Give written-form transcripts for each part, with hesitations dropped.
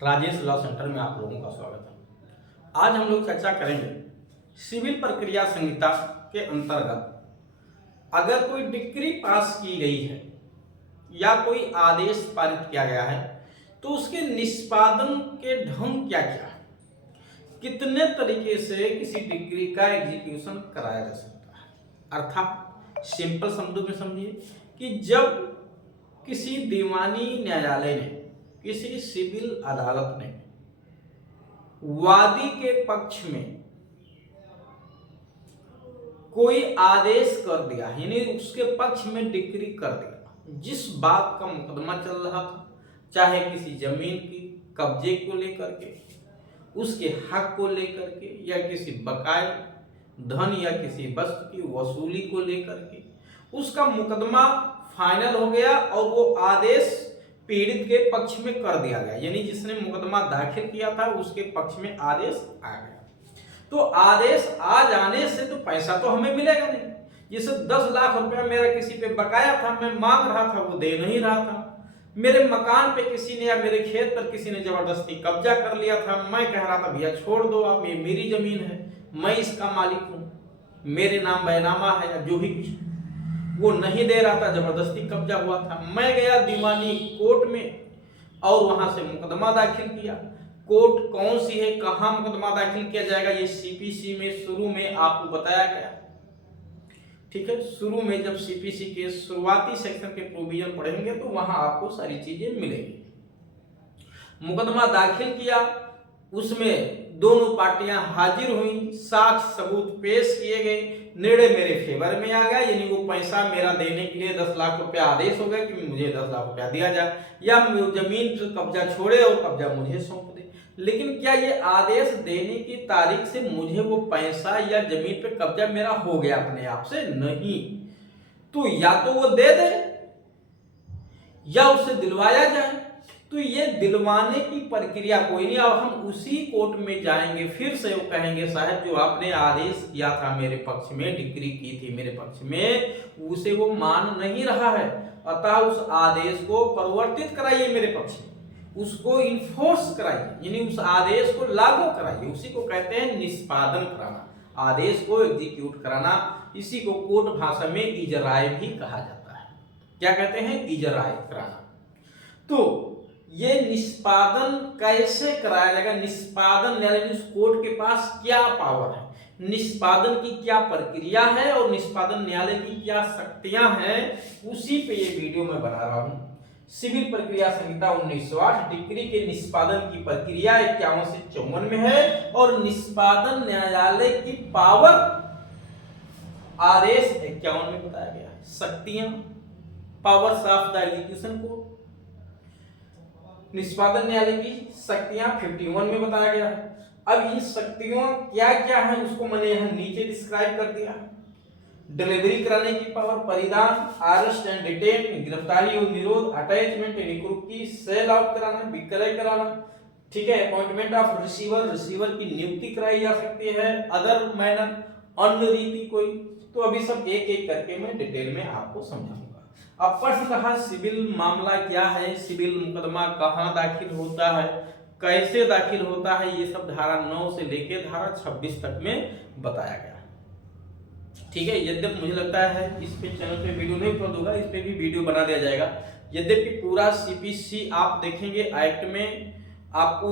Rajesh law centre में आप लोगों का स्वागत है। आज हम लोग चर्चा करेंगे सिविल प्रक्रिया संहिता के अंतर्गत अगर कोई डिक्री पास की गई है या कोई आदेश पारित किया गया है तो उसके निष्पादन के ढंग क्या क्या है, कितने तरीके से किसी डिक्री का एग्जीक्यूशन कराया जा सकता है। अर्थात सिंपल शब्दों में समझिए कि जब किसी दीवानी न्यायालय ने, किसी सिविल अदालत ने वादी के पक्ष में कोई आदेश कर दिया, यानी उसके पक्ष में डिक्री कर दिया, जिस बात का मुकदमा चल रहा था, चाहे किसी जमीन की कब्जे को लेकर के, उसके हक को लेकर के, या किसी बकाये धन या किसी वस्तु की वसूली को लेकर के, उसका मुकदमा फाइनल हो गया और वो आदेश पीड़ित के पक्ष में कर दिया गया, यानी जिसने मुकदमा दाखिल किया था उसके पक्ष में आदेश आ गया। तो आदेश आ जाने से तो पैसा तो हमें मिलेगा नहीं। जैसे 10 लाख रुपया मेरा किसी पे बकाया था, मैं मांग रहा था, वो दे नहीं रहा था। मेरे मकान पे किसी ने या मेरे खेत पर किसी ने जबरदस्ती कब्जा कर लिया था, मैं कह रहा था भैया छोड़ दो आप, ये मेरी जमीन है, मैं इसका मालिक हूं, मेरे नाम बैनामा है या जो भी कुछ, वो नहीं दे रहा था, जबरदस्ती कब्जा हुआ था। मैं गया दीवानी कोर्ट में और वहां से मुकदमा दाखिल किया। कोर्ट कौन सी है, कहां मुकदमा दाखिल किया जाएगा, ये सीपीसी में शुरू में आपको बताया गया। ठीक है, शुरू में जब सीपीसी के शुरुआती सेक्शन के प्रोविजन पढ़ेंगे तो वहां आपको सारी चीजें मिलेंगी। मुकदमा दाखिल किया, उसमें दोनों पार्टियां हाजिर हुई, साक्ष्य सबूत पेश किए गए, निर्णय मेरे फेवर में आ गया, यानी वो पैसा मेरा देने के लिए 10 लाख रुपया आदेश हो गया कि मुझे 10 लाख रुपया दिया जाए या जमीन पर कब्जा छोड़े और कब्जा मुझे सौंप दे। लेकिन क्या ये आदेश देने की तारीख से मुझे वो पैसा या जमीन पे कब्जा मेरा हो गया अपने आप से? नहीं। तो या तो वो दे दे या उसे दिलवाया जाए। तो ये दिलवाने की प्रक्रिया कोई नहीं। अब हम उसी कोर्ट में जाएंगे, फिर से वो कहेंगे साहब जो आपने आदेश किया था मेरे पक्ष में, डिक्री की थी मेरे पक्ष में, उसे वो मान नहीं रहा है, अतः उस आदेश को परिवर्तित कराइए मेरे पक्ष में, उसको इन्फोर्स कराइए, यानी उस आदेश को लागू कराइए। उसी को कहते हैं निष्पादन कराना, आदेश को एग्जीक्यूट कराना। इसी को कोर्ट भाषा में इजराय भी कहा जाता है। क्या कहते हैं? इजराय कराना। तो ये निष्पादन कैसे कराया जाएगा? निष्पादन न्यायालय उस कोर्ट के पास क्या पावर है, निष्पादन की क्या प्रक्रिया है और निष्पादन न्यायालय की क्या शक्तियां हैं, उसी पे ये वीडियो मैं बना रहा हूं। सिविल प्रक्रिया संहिता 1908 डिक्री के निष्पादन की प्रक्रिया 51 से 54 में है और निष्पादन न्यायालय की पावर आदेश 51 में बताया गया है। शक्तियां, powers of the execution court, निष्पादन न्यायालय की शक्तियां 51 में बताया गया है। अब इन शक्तियों क्या क्या है उसको मैंने यहां नीचे डिस्क्राइब कर दिया। डिलीवरी कराने की पावर, परिधान, अरेस्ट एंड डिटेन, गिरफ्तारी और निरोध, अटैचमेंट यानी कुर्की, सेल आउट कराना, विक्रय कराना, ठीक है, अपॉइंटमेंट ऑफ रिसीवर, रिसीवर की नियुक्ति कराई जा सकती है, अदर मैनर, अन्य रीति कोई। तो अभी सब एक एक करके मैं डिटेल में आपको समझाऊंगा। अब प्रश्न कहा सिविल मामला क्या है, सिविल मुकदमा कहां दाखिल होता है, कैसे दाखिल होता है, ये सब धारा 9 से लेकर धारा 26 तक में बताया गया है। ठीक है, यद्यपि मुझे लगता है इस पे चैनल पे वीडियो नहीं उपलब्ध होगा, इस पे भी वीडियो बना दिया जाएगा। यद्यपि पूरा सीपीसी आप देखेंगे एक्ट में, आपको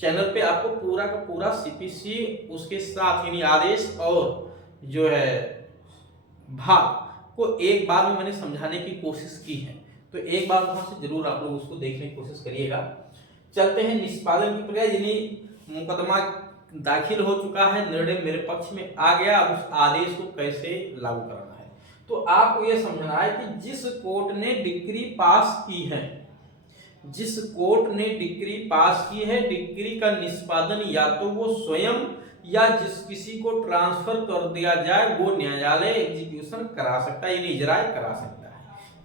चैनल पे आपको पूरा का पूरा सीपीसी उसके साथ यानी आदेश और जो है भाग को एक बार में मैंने समझाने की कोशिश की है, तो एक बार वहां से जरूर आप लोग उसको देखने की कोशिश करिएगा। चलते हैं निष्पादन की प्रक्रिया, यानी मुकदमा दाखिल हो चुका है, निर्णय मेरे पक्ष में आ गया, अब उस आदेश को कैसे लागू करना है। तो आपको यह समझना है कि जिस कोर्ट ने डिक्री पास की है, जिस कोर्ट ने डिक्री पास की है, डिक्री का निष्पादन या तो वो स्वयं या जिस किसी को ट्रांसफर कर दिया जाए वो न्यायालय एग्जीक्यूशन करा सकता है, यानी इजराय करा सकता है।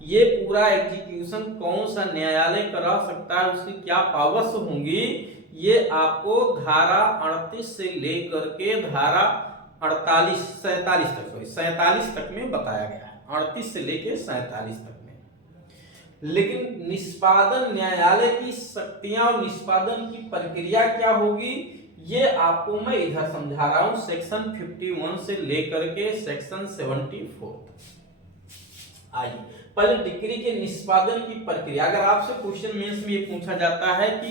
ये पूरा एग्जीक्यूशन कौन सा न्यायालय करा सकता है, उसकी क्या पावर्स होंगी, ये आपको धारा 38 से लेकर के धारा 47 तक में बताया गया है। 38 से लेकर 47 तक में। लेकिन निष्पादन न्यायालय की शक्तियां और निष्पादन की प्रक्रिया क्या होगी, ये आपको मैं इधर समझा रहा हूं, सेक्शन 51 से लेकर के सेक्शन 74। आइए पहले डिक्री के निष्पादन की प्रक्रिया। अगर आपसे क्वेश्चन मेंस में ये पूछा जाता है कि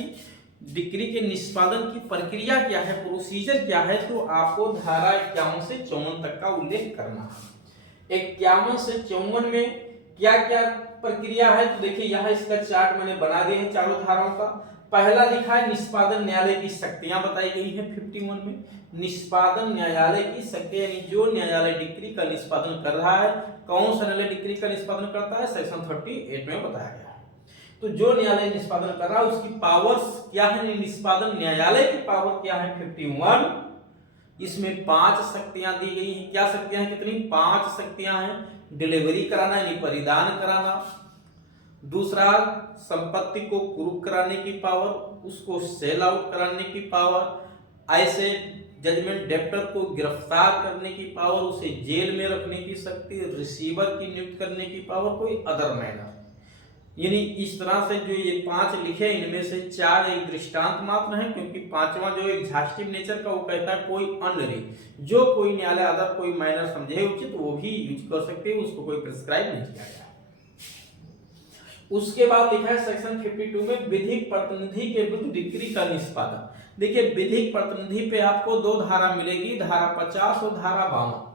डिक्री के निष्पादन की प्रक्रिया क्या है, प्रोसीजर क्या है, तो आपको धारा 51 से 54 तक का उल्लेख करना है। 51 से 54 में क्या क्या प्रक्रिया है, तो देखिए यहाँ इसका चार्ट मैंने बना दिया है चारों धाराओं का। पहला लिखा है निष्पादन न्यायालय की शक्तियां बताई गई है 51 में। निष्पादन न्यायालय की शक्तियां यानी जो न्यायालय डिक्री का निष्पादन कर रहा है, कौन सा न्यायालय डिक्री का निष्पादन करता है, सेक्शन 38 में बताया गया है। तो जो न्यायालय निष्पादन कर रहा है उसकी पावर्स क्या है, निष्पादन न्यायालय की पावर क्या है 51। इसमें 5 शक्तियां दी गई हैं। क्या शक्तियां हैं, कितनी, 5 शक्तियां हैं। डिलीवरी कराना यानी परिधान कराना, दूसरा संपत्ति को कुरूप कराने की पावर, उसको सेल आउट कराने की पावर, ऐसे जजमेंट डेप्टर को गिरफ्तार करने की पावर, उसे जेल में रखने की शक्ति, रिसीवर की नियुक्त करने की पावर, कोई अदर मैनर। यानी इस तरह से जो ये 5 लिखे, इनमें से 4 एक दृष्टांत मात्र हैं, क्योंकि 5वां जो एग्जॉस्टिव नेचर का वो कहता है कोई अनरी, जो कोई न्यायालय अदर कोई मैनर समझे उचित वो भी यूज कर सकते हैं, उसको कोई प्रिस्क्राइब नहीं किया गया। उसके बाद लिखा है सेक्शन 52 में विधिक प्रतिनिधि के विरुद्ध डिक्री का निष्पादन। देखिए विधिक प्रतिनिधि पे आपको 2 धारा मिलेगी, धारा 50 और धारा 52।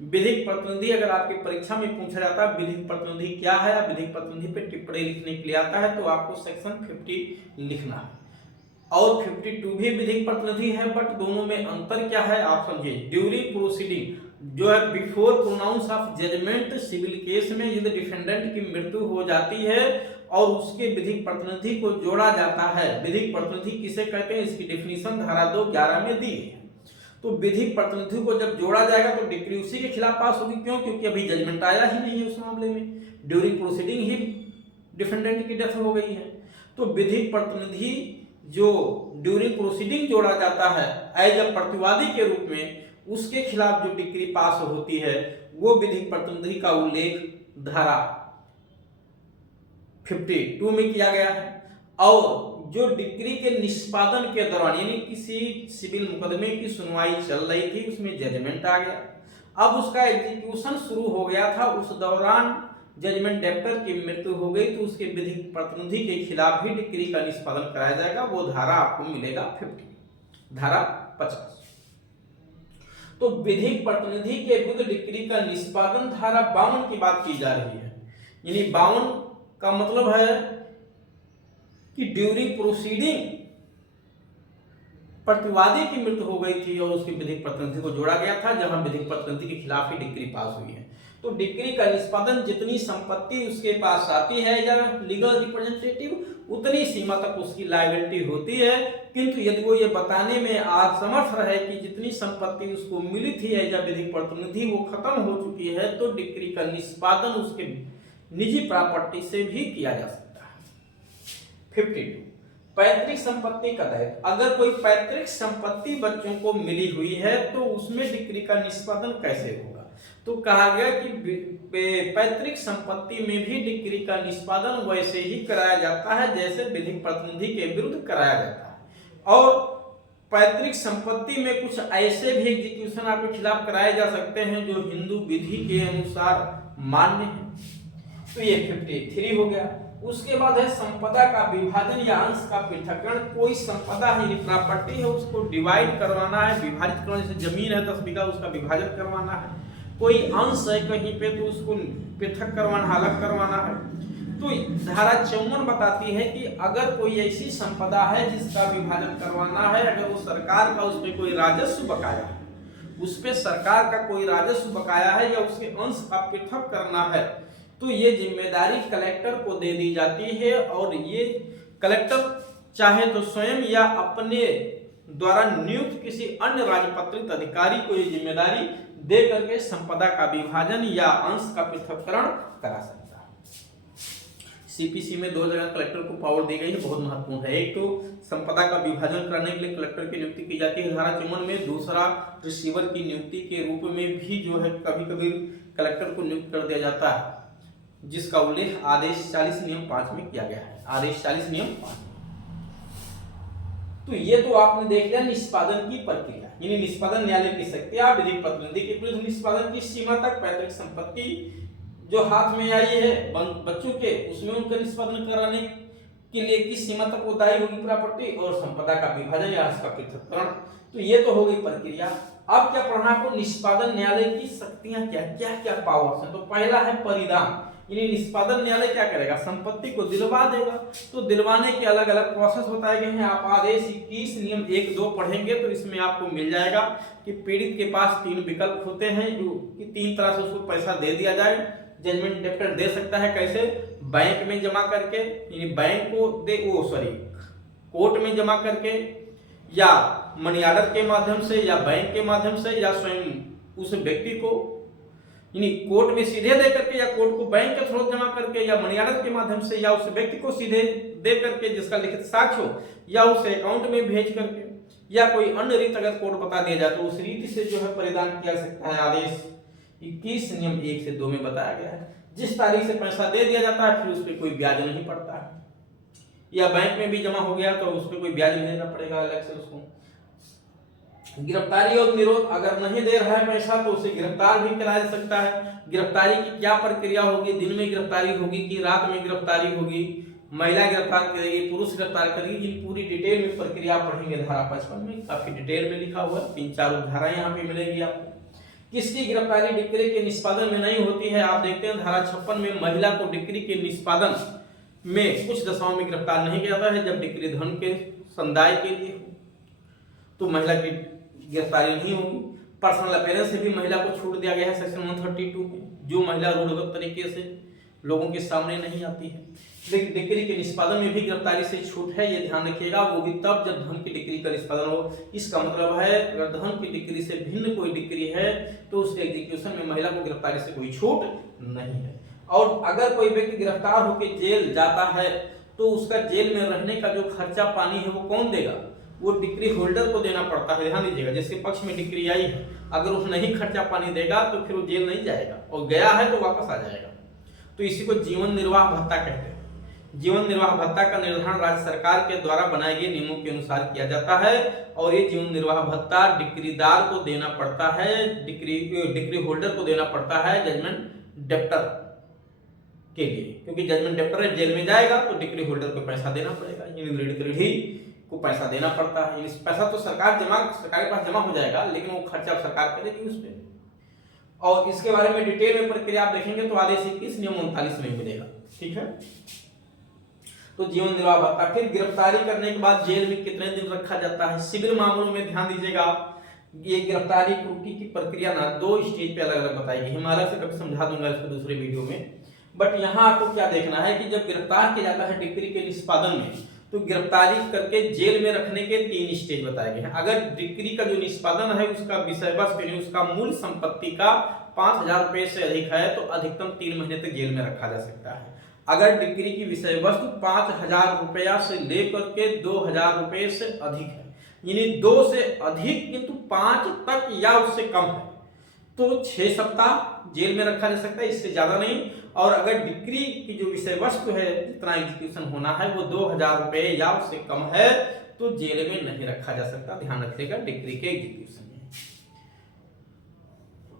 विधिक प्रतिनिधि अगर आपकी परीक्षा में पूछा जाता है विधिक प्रतिनिधि क्या है, या विधिक प्रतिनिधि पे टिप्पणी लिखने के लिए आता है, तो आपको सेक्शन 50 लिखना है। और 52 भी विधिक प्रतिनिधि है, बट दोनों में अंतर क्या है आप समझिए। ड्यूरिंग प्रोसीडिंग जो है before pronounce of judgement civil case में यदि डिफेंडेंट की मृत्यु हो जाती है और उसके विधिक प्रतिनिधि को जोड़ा जाता है, विधिक प्रतिनिधि किसे कहते हैं, इसकी डेफिनेशन धारा 2(11) में दी है। तो विधिक प्रतिनिधि को जब जोड़ा जाएगा तो डिक्री उसी के खिलाफ पास होगी। क्यों, क्योंकि अभी जजमेंट आया ही नहीं है उस मामले में, ड्यूरिंग प्रोसीडिंग ही डिफेंडेंट की डेथ हो गई है। तो विधिक प्रतिनिधि जो ड्यूरिंग प्रोसीडिंग जोड़ा जाता है एज अ प्रतिवादी के रूप में, उसके खिलाफ जो डिक्री पास होती है वो विधिक प्रतिनिधि का उल्लेख धारा 52 में किया गया है। और जो डिक्री के निष्पादन के दौरान यानी किसी सिविल मुकदमे की सुनवाई चल रही थी, उसमें जजमेंट आ गया, अब उसका एग्जीक्यूशन शुरू हो गया था, उस दौरान जजमेंट डेप्टर की मृत्यु हो गई, तो उसके विधिक प्रतिनिधि के खिलाफ भी डिक्री का निष्पादन कराया जाएगा। वो धारा आपको मिलेगा 50, धारा 50। तो विधिक प्रतिनिधि के विरुद्ध डिक्री का निष्पादन धारा 52 की बात की जा रही है। यानी 52 का मतलब है कि ड्यूरिंग प्रोसीडिंग प्रतिवादी की मृत्यु हो गई थी और उसके विधिक प्रतिनिधि को जोड़ा गया था, जहां विधिक प्रतिनिधि के खिलाफ ही डिक्री पास हुई है। तो डिक्री का निष्पादन जितनी संपत्ति उसके पास आती है या लीगल रिप्रेजेंटेटिव, उतनी सीमा तक उसकी लायबिलिटी होती है। किंतु यदि वो ये बताने में असमर्थ रहे कि जितनी संपत्ति उसको मिली थी एज अ विधिक प्रतिनिधि वो खत्म हो चुकी है, तो डिक्री का निष्पादन उसके निजी प्रॉपर्टी से भी किया जा सकता है। 52 पैतृक संपत्ति का दायित्व। अगर कोई पैतृक संपत्ति बच्चों को मिली हुई है तो उसमें डिक्री का निष्पादन कैसे होगा, तो कहा गया कि पैतृक संपत्ति में भी डिक्री का निष्पादन वैसे ही कराया जाता है जैसे विधिक प्रतिनिधि के विरुद्ध कराया जाता है। और पैतृक संपत्ति में कुछ ऐसे भी एग्जीक्यूशन आपके खिलाफ कराए जा सकते हैं जो हिंदू विधि के अनुसार मान्य है। तो ये 53 हो गया। उसके बाद है संपदा का विभाजन या अंश का पृथक्करण। कोई संपदा है, प्रॉपर्टी है, उसको डिवाइड करवाना है, विभाजित करना, जैसे जमीन है 10 बीघा, उसका विभाजन करवाना है। कोई अंश है कहीं पे तो उसको पृथक करवाना, अलग करवाना है। तो धारा 54 बताती है कि अगर कोई ऐसी संपदा है जिसका विभाजन करवाना है, अगर वो सरकार का उस पर कोई राजस्व बकाया है, उस पर सरकार का कोई राजस्व बकाया है या उसके अंश का पृथक करना है, तो ये जिम्मेदारी कलेक्टर को दे दी जाती है। और ये कलेक्टर चाहे तो स्वयं या अपने द्वारा नियुक्त किसी अन्य राजपत्रित अधिकारी को ये जिम्मेदारी दे करके संपदा का विभाजन या अंश का पृथक्करण करा सकता है। सीपीसी में 2 जगह कलेक्टर को पावर दी गई है, बहुत महत्वपूर्ण है। एक तो संपदा का विभाजन करने के लिए कलेक्टर की नियुक्ति की जाती है धारा 54 में, दूसरा रिसीवर की नियुक्ति के रूप में भी जो है कभी कभी कलेक्टर को नियुक्त कर दिया जाता है। जिसका उल्लेख आदेश 40 नियम 5 में किया गया है। आदेश 40 नियम 5। तो ये तो आपने देख लिया निष्पादन की प्रक्रिया, यानी निष्पादन न्यायालय की शक्तियां विधिक प्रतिनिधि के विरुद्ध निष्पादन की सीमा तक पैतृक संपत्ति जो हाथ में आई है बच्चों के, उसमें उनका निष्पादन कराने के लिए किस सीमा तक वो दायी होगी प्रॉपर्टी, और संपदा का विभाजन या उसका पृथक्करण। तो ये तो हो गई प्रक्रिया। अब क्या पढ़ना आपको, निष्पादन न्यायालय की शक्तियां क्या क्या क्या पावर्स हैं। तो पहला है परिधान, यानी निष्पादन न्यायालय क्या करेगा, संपत्ति को दिलवा देगा। तो दिलवाने के अलग अलग प्रोसेस बताए गए हैं। आप आदेश 21 नियम 1-2 पढ़ेंगे तो इसमें आपको मिल जाएगा कि पीड़ित के पास 3 विकल्प होते हैं कि 3 तरह से उसको पैसा दे दिया जाए। जजमेंट डेप्टर दे सकता है कैसे, बैंक में जमा करके, यानी बैंक को दे कोर्ट में जमा करके, या मनी ऑर्डर के माध्यम से, या बैंक के माध्यम से, या स्वयं उस व्यक्ति को यानी कोर्ट में सीधे दे करके, या कोर्ट को बैंक के थ्रू जमा करके, या मनी ऑर्डर के माध्यम से, या उस व्यक्ति को सीधे दे करके जिसका लिखित साक्ष्य हो, या उसे अकाउंट में भेज करके, या कोई अन्य रीत अगर कोर्ट बता दिया जाए तो उस रीति से जो है परिधान किया सकता है। आदेश 21 नियम 1 से 2 में बताया गया है। जिस तारीख से पैसा दे दिया जाता है फिर उस पर कोई ब्याज नहीं पड़ता है, या बैंक में भी जमा हो गया तो उस पर कोई ब्याज नहीं देना पड़ेगा अलग से उसको। गिरफ्तारी और निरोध, अगर नहीं दे रहा है पैसा तो उसे गिरफ्तार भी कराया जा सकता है। गिरफ्तारी की क्या प्रक्रिया होगी, दिन में गिरफ्तारी होगी कि रात में गिरफ्तारी होगी, महिला गिरफ्तार करेगी, पुरुष गिरफ्तार करेगी, ये पूरी डिटेल में प्रक्रिया पढ़ेंगे धारा 55 में, काफी डिटेल में लिखा हुआ है। 3-4 धारा यहाँ पे मिलेगी आपको। किसकी गिरफ्तारी डिक्री के निष्पादन में नहीं होती है, आप देखते हैं धारा 56 में महिला को डिक्री के निष्पादन में कुछ दशाओं में गिरफ्तार नहीं किया जाता है। जब डिक्री धन के संदाय के लिए हो तो महिला की गिरफ्तारी नहीं होगी। पर्सनल अपीयरेंस से भी महिला को छूट दिया गया है सेक्शन 132 में, जो महिला रूढ़िगत तरीके से लोगों के सामने नहीं आती है। लेकिन डिक्री के निष्पादन में भी गिरफ्तारी से छूट है, ये ध्यान रखिएगा। वो भी तब जब धन की डिक्री का निष्पादन हो। इसका मतलब है अगर धन की डिक्री से भिन्न कोई डिक्री है तो उस एग्जीक्यूशन में महिला को गिरफ्तारी से कोई छूट नहीं है। और अगर कोई व्यक्ति गिरफ्तार होकर जेल जाता है तो उसका जेल में रहने का जो खर्चा पानी है वो कौन देगा, वो डिक्री होल्डर को देना पड़ता है। ध्यान दीजिएगा, जिसके पक्ष में डिक्री आई है अगर वो नहीं खर्चा पानी देगा तो फिर वो जेल नहीं जाएगा, और गया है तो वापस आ जाएगा। तो इसी को जीवन निर्वाह भत्ता कहते हैं। जीवन निर्वाह भत्ता का निर्धारण राज्य सरकार के द्वारा बनाए गए नियमों के अनुसार किया जाता है, और ये जीवन निर्वाह भत्ता डिक्रीदार को देना पड़ता है, डिक्री होल्डर को देना पड़ता है जजमेंट डेप्टर के लिए, क्योंकि जजमेंट डेप्टर जेल में जाएगा तो डिक्री होल्डर को पैसा देना पड़ेगा, ऋणी को पैसा देना पड़ता है। इस पैसा तो सरकार के पास जमा हो जाएगा, लेकिन वो खर्चा सरकार करेगी उस पर। और इसके बारे में डिटेल में प्रक्रिया आप देखेंगे तो आदेश 21 नियम 39 में मिलेगा। ठीक है, तो जीवन निर्वाह भत्ता। फिर गिरफ्तारी करने के बाद जेल में कितने दिन रखा जाता है। सिविल मामलों में ध्यान दीजिएगा, ये गिरफ्तारी की प्रक्रिया ना 2 स्टेज पे अलग अलग बताई गई। हिमालय से कभी समझा दूंगा इसको दूसरे वीडियो में। बट यहाँ आपको क्या देखना है कि जब गिरफ्तार किया जाता है डिक्री के निष्पादन में, तो गिरफ्तारी करके जेल में रखने के 3 स्टेज बताए गए हैं। अगर डिक्री का जो निष्पादन है उसका विषय वस्तु यानी उसका मूल संपत्ति का 5000 रुपए से अधिक है तो अधिकतम 3 महीने तक जेल में रखा जा सकता है। अगर डिक्री की विषय वस्तु 5000 रुपया से लेकर के 2000 रुपए से अधिक है, यानी 2 से अधिक किंतु 5 तक या उससे कम है, तो 6 सप्ताह जेल में रखा जा सकता है, इससे ज्यादा नहीं। और अगर डिक्री की जो विषय वस्तु है जितना एग्जीक्यूशन होना है वो 2000 रुपए या उससे कम है तो जेल में नहीं रखा जा सकता। ध्यान रखिएगा डिक्री के एग्जीक्यूशन में।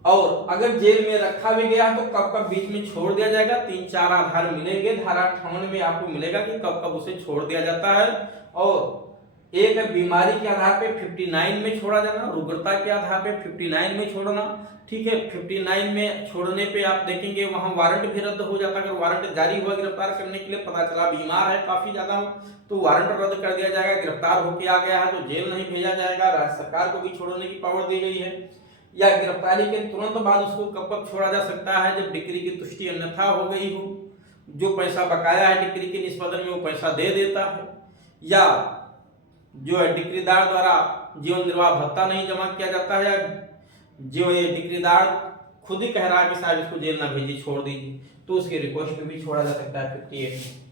और अगर जेल में रखा भी गया तो कब कब बीच में छोड़ दिया जाएगा, 3-4 आधार मिलेंगे। धारा 58 में आपको मिलेगा कि कब कब उसे छोड़ दिया जाता है। और एक है बीमारी के आधार पे 59 में छोड़ा जाना, रुग्णता के आधार पे 59 में छोड़ना। ठीक है, 59 में छोड़ने पे आप देखेंगे वहां वारंट भी रद्द हो जाता है। अगर वारंट जारी हुआ गिरफ्तार करने के लिए, पता चला बीमार है काफी ज्यादा तो वारंट रद्द कर दिया जाएगा। गिरफ्तार होकर आ गया है तो जेल नहीं भेजा जाएगा, राज्य सरकार को भी छोड़ने की पावर दी गई है। या गिरफ्तारी के तुरंत बाद उसको कब कब छोड़ा जा सकता है, जब डिक्री की तुष्टि अन्यथा हो गई हो, जो पैसा बकाया है डिक्री के निष्पादन में वो पैसा दे देता है, या जो है डिक्रीदार द्वारा जीवन निर्वाह भत्ता नहीं जमा किया जाता है, जो ये डिक्रीदार खुद ही कह रहा है कि साहब इसको जेल ना भेजिए छोड़ दीजिए, तो उसके रिक्वेस्ट पे भी छोड़ा जा सकता है 58 में।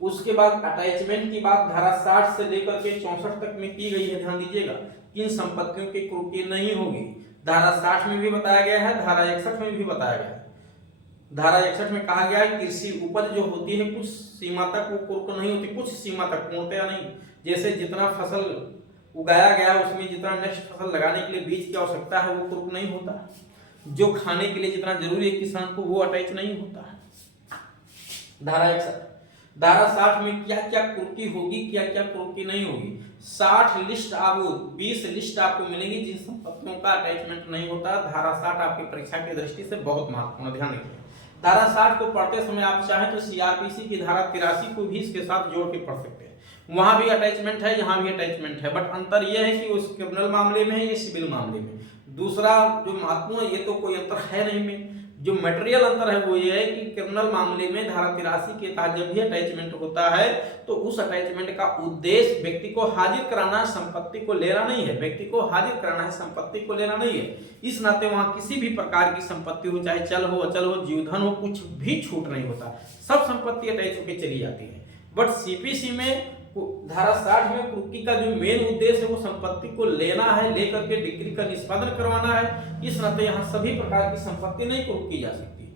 उसके बाद अटैचमेंट की बात धारा 60 से लेकर के 64 तक में की गई है। ध्यान दीजिएगा, किन संपत्तियों की कुर्की नहीं होगी। धारा 60 में भी बताया गया है, धारा 61 में भी बताया गया है। धारा 61 में कहा गया है कृषि उपज जो होती है कुछ सीमा तक वो कुर्क नहीं होती, कुछ सीमा तक, पूर्णतया नहीं। जैसे जितना फसल उगाया गया उसमें जितना नेक्स्ट फसल लगाने के लिए बीज की आवश्यकता है वो कुर्क नहीं होता। जो खाने के लिए जितना जरूरी है किसान को वो अटैच नहीं होता है। धारा 61। धारा 60 में क्या क्या कुर्की होगी, क्या क्या कुर्की नहीं होगी। 60 लिस्ट आपको 20 लिस्ट आपको मिलेंगी जिन संपत्तियों का अटैचमेंट नहीं होता। धारा 60 आपकी परीक्षा की दृष्टि से बहुत महत्वपूर्ण, ध्यान रखिए। धारा 60 को पढ़ते समय आप चाहें तो सीआरपीसी की धारा 83 को भी इसके साथ जोड़ के पढ़ सकते हैं। वहां भी अटैचमेंट है, यहाँ भी अटैचमेंट है, बट अंतर यह है कि उस क्रिमिनल मामले में है, ये सिविल मामले में। दूसरा जो महत्वपूर्ण, ये तो कोई अंतर है नहीं में, जो मटेरियल अंतर है वो ये है कि क्रिमिनल मामले में धारा 83 के तहत जब भी अटैचमेंट होता है तो उस अटैचमेंट का उद्देश्य व्यक्ति को हाजिर कराना, संपत्ति को लेना नहीं है। व्यक्ति को हाजिर कराना है, संपत्ति को लेना नहीं है। इस नाते वहां किसी भी प्रकार की संपत्ति हो, चाहे चल हो, अचल हो, जीवधन हो, कुछ भी छूट नहीं होता, सब संपत्ति अटैच होकर चली जाती है। बट सीपीसी में धारा 60 में कुर्की का जो मेन उद्देश्य है वो संपत्ति को लेना है, लेकर के डिक्री का निष्पादन करवाना है। इस नाते यहाँ सभी प्रकार की संपत्ति नहीं कुर्क की जा सकती।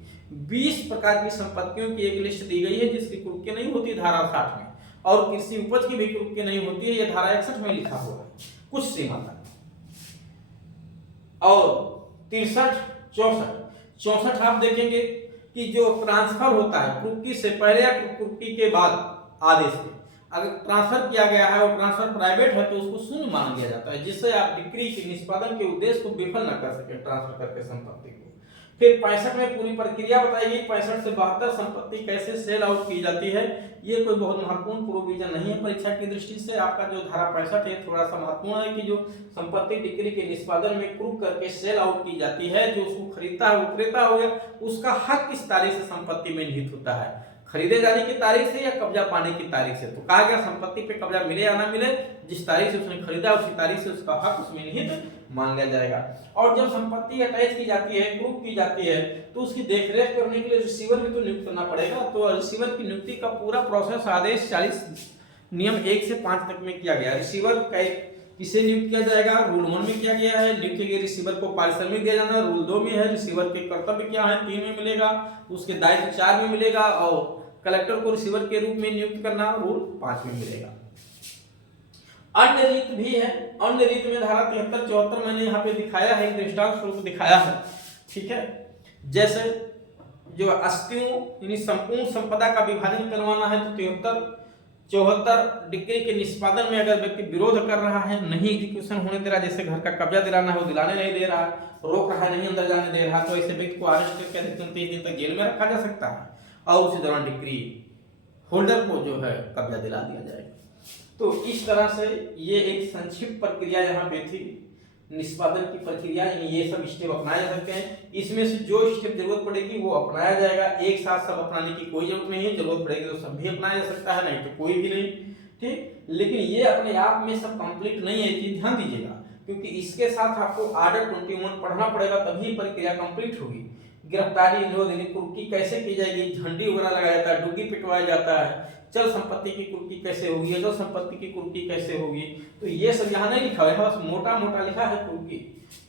20 प्रकार की संपत्तियों की एक लिस्ट दी गई है जिसकी कुर्की नहीं होती धारा 60 में, और कृषि उपज की भी कुर्की नहीं होती है, ये धारा 61 में लिखा हुआ है कुछ सीमा तक। और 63, 64 आप देखेंगे कि जो ट्रांसफर होता है कुर्की से पहले या कुर्की के बाद आदेश में, अगर ट्रांसफर किया गया है और ट्रांसफर प्राइवेट है तो उसको शून्य मान लिया जाता है, जिससे आप डिक्री के निष्पादन के उद्देश्य को विफल न कर सके ट्रांसफर करके संपत्ति को। फिर 65 में पूरी प्रक्रिया बताई गई। 65 से 72 संपत्ति कैसे सेल आउट की जाती है, ये कोई बहुत महत्वपूर्ण प्रोविजन नहीं है परीक्षा की दृष्टि से। आपका जो धारा 65 है थोड़ा सा महत्वपूर्ण है कि जो संपत्ति डिक्री के निष्पादन में कुर्क करके सेल आउट की जाती है, जो उसको खरीदता है वो क्रेता हो गया, उसका हक किस तारीख से संपत्ति में निहित होता है, खरीदे जाने की तारीख से या कब्जा पाने की तारीख से। तो कहा गया संपत्ति पे कब्जा मिले या ना मिले, जिस तारीख से उसने खरीदा उसी तारीख से उसका हक उसमें निहित मान लिया जाएगा। और जब संपत्ति अटैच की जाती है, ग्रुप की जाती है, तो उसकी देखरेख करने के लिए रिसीवर भी तो नियुक्त करना पड़ेगा। तो रिसीवर की नियुक्ति का पूरा प्रोसेस आदेश 40 नियम 1 से 5 तक में किया गया। रिसीवर किसे नियुक्त किया जाएगा, रूल 1 में किया गया है, नियुक्त किए रिसीवर को पारिश्रमिक दिया जाना, रूल 2 में है, रिसीवर के कर्तव्य क्या है 3 में मिलेगा, उसके दायित्व 4 में मिलेगा, और कलेक्टर को रिसीवर के रूप में नियुक्त करना रूल 5 में मिलेगा। अन्य रीत भी है। अन्य रीत में धारा 73, 74 मैंने यहाँ पे दिखाया है, दृष्टांत स्वरूप दिखाया है, ठीक है। जैसे जो अस्तियों यानी संपूर्ण संपदा का विभाजन करवाना है तो 73, 74 डिक्री के निष्पादन में अगर व्यक्ति विरोध कर रहा है, नहीं एग्जीक्यूशन होने दे रहा, जैसे घर का कब्जा दिलाना है वो दिलाने नहीं दे रहा, रोक रहा है, नहीं अंदर जाने दे रहा, तो ऐसे व्यक्ति को अरेस्ट करके अधिकतम 30 दिन तक जेल में रखा जा सकता है और उसी दौरान डिक्री होल्डर को जो है कब्जा दिला दिया जाएगा। तो इस तरह से ये एक संक्षिप्त प्रक्रिया यहाँ पे थी, निष्पादन की प्रक्रिया, यानी ये सब स्टेप अपनाए जा सकते हैं। इसमें से जो स्टेप जरूरत पड़ेगी वो अपनाया जाएगा, एक साथ सब अपनाने की कोई जरूरत नहीं है, जरूरत पड़ेगी तो सब भी अपनाया जा सकता है, नहीं तो कोई भी नहीं, ठीक। लेकिन ये अपने आप में सब कंप्लीट नहीं है, चीज ध्यान दीजिएगा, क्योंकि इसके साथ आपको आर्डर 21 पढ़ना पड़ेगा, तभी प्रक्रिया कंप्लीट होगी। गिरफ्तारी निरोध कुर्की कैसे की जाएगी, झंडी वगैरह लगाया जाता है, डुग्गी पिटवाया जाता है, चल संपत्ति की कुर्की कैसे होगी, अचल संपत्ति की कुर्की कैसे होगी, तो ये सब यहाँ नहीं लिखा है, बस मोटा मोटा लिखा है कुर्की।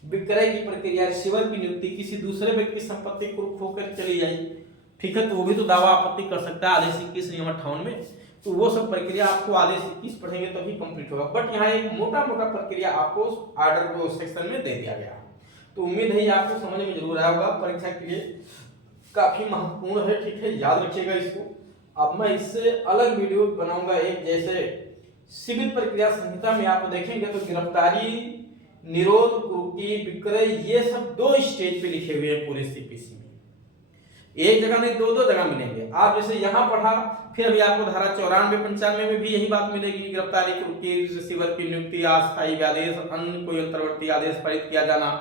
विक्रय की प्रक्रिया, रिसीवर की नियुक्ति, किसी दूसरे व्यक्ति की संपत्ति कुर्क होकर चली जाए, ठीक है, तो वो भी तो दावा आपत्ति कर सकता है आदेश 21 नियम 58 में। तो वो सब प्रक्रिया आपको आदेश 21 पढ़ेंगे तभी कंप्लीट होगा। बट यहाँ एक मोटा मोटा प्रक्रिया आपको आर्डर सेक्शन में दे दिया गया। तो उम्मीद है आपको समझ में जरूर आया होगा, परीक्षा के लिए काफी महत्वपूर्ण है, ठीक है, याद रखिएगा इसको। अब मैं इससे अलग वीडियो बनाऊंगा एक, जैसे सिविल प्रक्रिया संहिता में आप देखेंगे तो गिरफ्तारी, निरोध, कुर्की, विक्रय, ये सब 2 स्टेज पे लिखे हुए हैं पूरे सीपीसी में, एक जगह नहीं 2 जगह मिलेंगे। आप जैसे यहाँ पढ़ा, फिर अभी आपको धारा 94, 95 में भी यही बात मिलेगी, गिरफ्तारी, कुर्की, रिसीवर की नियुक्ति, अस्थायी आदेश, अन्य कोई अंतर्वर्ती आदेश पारित किया जाना।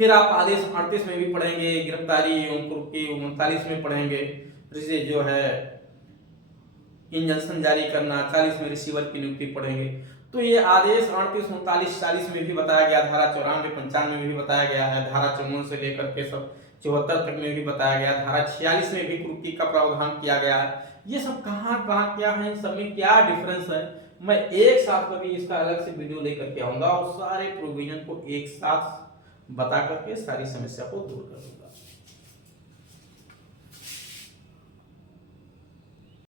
फिर आप आदेश 38 में भी पढ़ेंगे गिरफ्तारी एवं कुर्की, 39 में पढ़ेंगे जो है इंजंक्शन जारी करना, 40 में रिसीवर की नियुक्ति पढ़ेंगे। तो ये आदेश 38, 39, 40 में भी बताया गया, धारा 94, 95 में भी बताया गया है, धारा 54 से लेकर के सब 74 तक में भी बताया गया, धारा 46 में भी कुर्की का प्रावधान किया गया है। ये सब कहाँ कहाँ क्या है, इन सब में क्या डिफरेंस है, मैं एक साथ कभी इसका अलग से वीडियो लेकर के आऊंगा और सारे प्रोविजन को एक साथ बता करके सारी समस्या को दूर करूंगा।